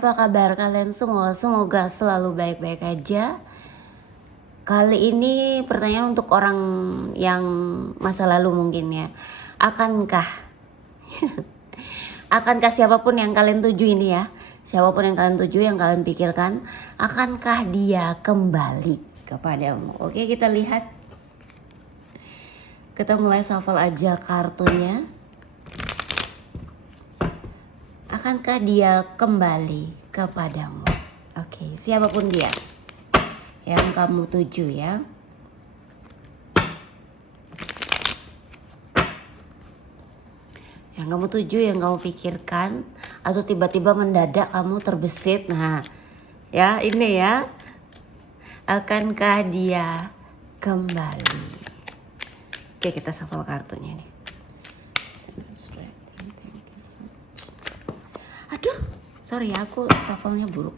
apa kabar kalian semua? Semoga selalu baik-baik aja. Kali ini pertanyaan untuk orang yang masa lalu mungkin ya. Akankah siapapun yang kalian tuju ini ya, siapapun yang kalian tuju, yang kalian pikirkan, akankah dia kembali kepadamu? Oke, kita lihat. Kita mulai shuffle aja kartunya. Akankah dia kembali kepadamu? Oke, siapapun dia yang kamu tuju ya. Yang kamu tuju, yang kamu pikirkan, atau tiba-tiba mendadak kamu terbesit. Nah, ya ini ya. Akankah dia kembali? Oke, kita shuffle kartunya nih. Aduh, sorry ya, aku shuffle-nya buruk.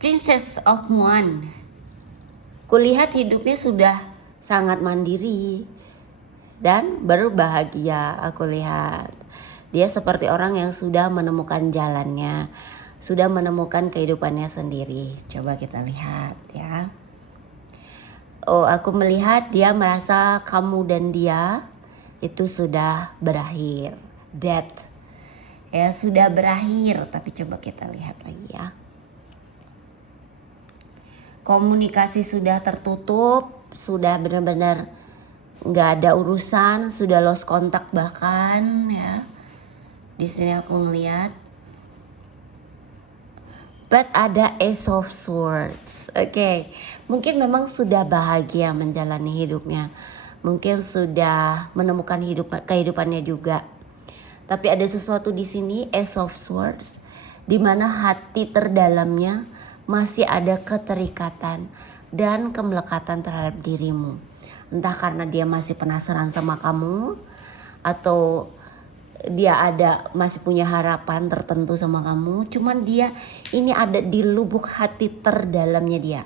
Princess of Muan. Kulihat hidupnya sudah sangat mandiri dan berbahagia. Aku lihat dia seperti orang yang sudah menemukan jalannya, sudah menemukan kehidupannya sendiri. Coba kita lihat ya. Oh, aku melihat dia merasa kamu dan dia itu sudah berakhir. Death. Ya, sudah berakhir. Tapi coba kita lihat lagi ya. Komunikasi sudah tertutup, sudah benar-benar nggak ada urusan, sudah lost kontak bahkan ya. Di sini aku ngeliat, but ada Ace of Swords. Oke, mungkin memang sudah bahagia menjalani hidupnya, mungkin sudah menemukan kehidupannya juga. Tapi ada sesuatu di sini, Ace of Swords, di mana hati terdalamnya masih ada keterikatan dan kemelekatan terhadap dirimu. Entah karena dia masih penasaran sama kamu, atau dia masih punya harapan tertentu sama kamu. Cuman dia ini ada di lubuk hati terdalamnya dia,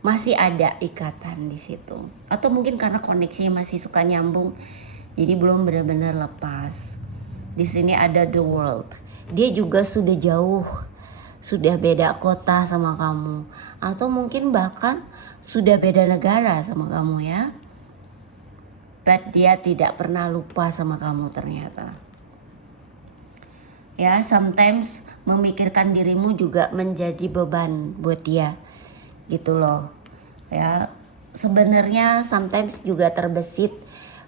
masih ada ikatan di situ. Atau mungkin karena koneksinya masih suka nyambung, jadi belum benar-benar lepas. Di sini ada the world. Dia juga sudah jauh, sudah beda kota sama kamu, atau mungkin bahkan sudah beda negara sama kamu ya. But dia tidak pernah lupa sama kamu ternyata. Ya, sometimes memikirkan dirimu juga menjadi beban buat dia. Gitu loh. Ya, sebenarnya sometimes juga terbesit,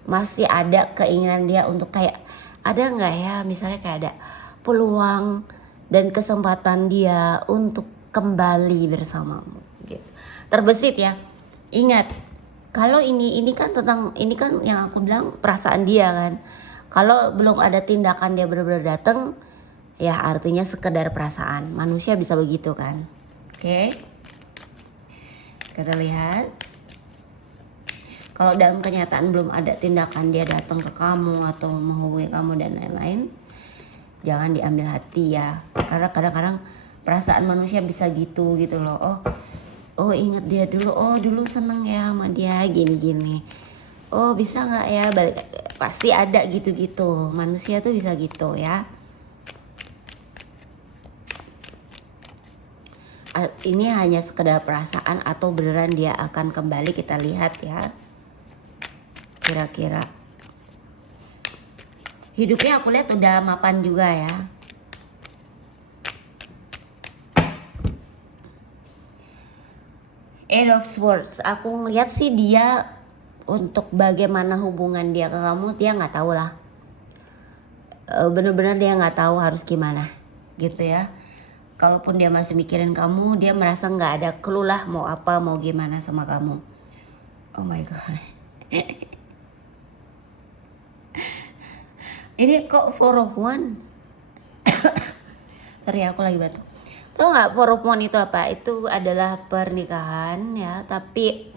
masih ada keinginan dia untuk kayak, ada nggak ya misalnya kayak ada peluang dan kesempatan dia untuk kembali bersamamu gitu. Terbesit ya. Ingat, kalau ini kan tentang, ini kan yang aku bilang perasaan dia kan. Kalau belum ada tindakan dia benar-benar datang, ya artinya sekedar perasaan. Manusia bisa begitu kan. Oke. Kita lihat. Kalau dalam kenyataan belum ada tindakan dia datang ke kamu atau menghubungi kamu dan lain-lain, jangan diambil hati ya. Karena kadang-kadang perasaan manusia bisa gitu loh. Oh inget dia dulu, oh dulu seneng ya sama dia gini-gini. Oh bisa gak ya balik, pasti ada gitu-gitu. Manusia tuh bisa gitu ya. Ini hanya sekedar perasaan atau beneran dia akan kembali, kita lihat ya. Kira-kira hidupnya aku lihat udah mapan juga ya. Eight of Swords, aku ngeliat sih dia untuk bagaimana hubungan dia ke kamu, dia nggak tahu lah. Bener-bener dia nggak tahu harus gimana, gitu ya. Kalaupun dia masih mikirin kamu, dia merasa nggak ada clue lah mau apa, mau gimana sama kamu. Oh my god. Ini kok Four of One? Sorry aku lagi batuk. Tahu nggak Four of One itu apa? Itu adalah pernikahan ya, tapi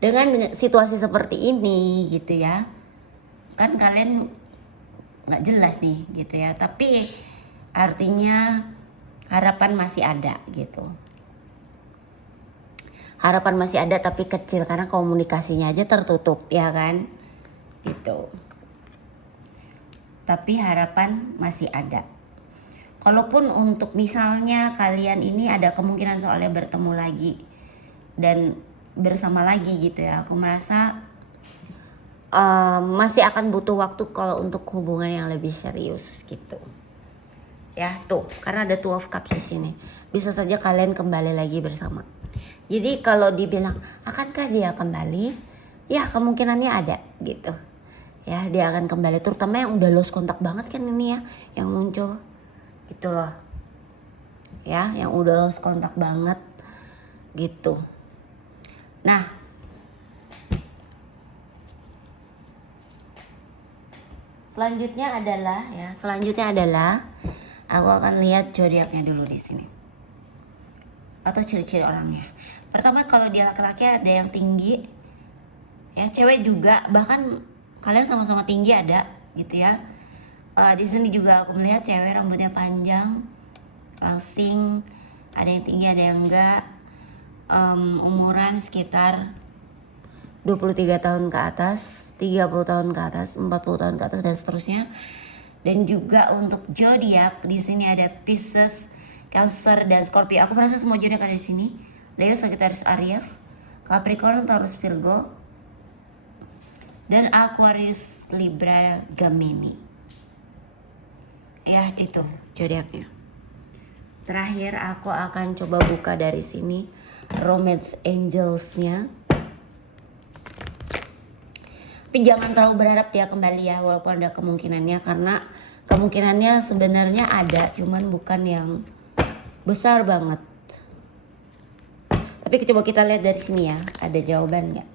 dengan situasi seperti ini gitu ya. Kan kalian nggak jelas nih gitu ya. Tapi artinya harapan masih ada gitu. Harapan masih ada tapi kecil karena komunikasinya aja tertutup ya kan gitu. Tapi harapan masih ada. Kalaupun untuk misalnya kalian ini ada kemungkinan soalnya bertemu lagi dan bersama lagi gitu ya, aku merasa masih akan butuh waktu kalau untuk hubungan yang lebih serius gitu. Ya tuh, karena ada Two of Cups di sini. Bisa saja kalian kembali lagi bersama. Jadi kalau dibilang akankah dia kembali? Ya kemungkinannya ada gitu. Ya dia akan kembali, terutama yang udah lost kontak banget kan ini ya yang muncul gitu loh. Ya yang udah lost kontak banget gitu. Nah selanjutnya adalah aku akan lihat zodiaknya dulu di sini atau ciri-ciri orangnya. Pertama kalau dia laki-laki ada yang tinggi, ya cewek juga, bahkan kalian sama-sama tinggi ada gitu ya. Di sini juga aku melihat cewek rambutnya panjang, langsing, ada yang tinggi ada yang enggak, umuran sekitar 23 tahun ke atas, 30 tahun ke atas, 40 tahun ke atas dan seterusnya. Dan juga untuk zodiak di sini ada Pisces, Cancer dan Scorpio. Aku merasa semua zodiak ada di sini. Leo, Sagittarius, Aries, Capricorn, Taurus, Virgo, dan Aquarius, Libra, Gemini. Ya itu zodiaknya. Terakhir aku akan coba buka dari sini Romance Angels-nya. Tapi jangan terlalu berharap dia kembali ya, walaupun ada kemungkinannya, karena kemungkinannya sebenarnya ada, cuman bukan yang besar banget. Tapi coba kita lihat dari sini ya, ada jawaban nggak?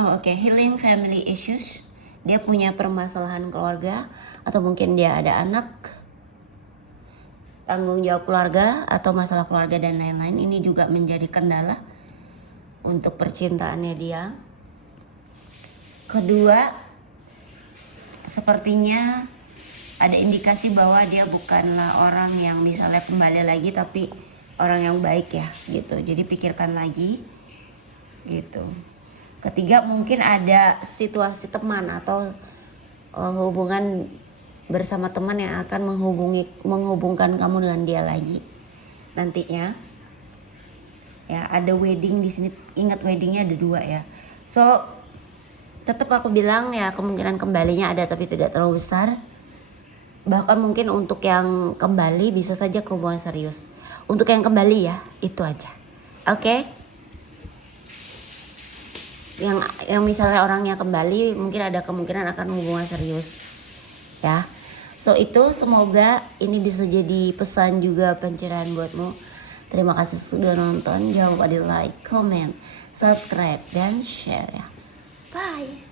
Oh oke, healing family issues. Dia punya permasalahan keluarga, atau mungkin dia ada anak, tanggung jawab keluarga atau masalah keluarga dan lain-lain. Ini juga menjadi kendala untuk percintaannya dia. Kedua, sepertinya ada indikasi bahwa dia bukanlah orang yang misalnya kembali lagi, tapi orang yang baik ya gitu. Jadi pikirkan lagi gitu. Ketiga, mungkin ada situasi teman atau hubungan bersama teman yang akan menghubungkan kamu dengan dia lagi nantinya. Ya, ada wedding di sini. Ingat weddingnya ada 2 ya. So, tetap aku bilang ya kemungkinan kembalinya ada tapi tidak terlalu besar. Bahkan mungkin untuk yang kembali bisa saja ke hubungan serius. Untuk yang kembali ya, itu aja. Oke? Yang misalnya orangnya kembali mungkin ada kemungkinan akan hubungan serius ya. So itu semoga ini bisa jadi pesan juga pencerahan buatmu. Terima kasih sudah nonton. Jangan lupa di like, comment, subscribe dan share ya. Bye.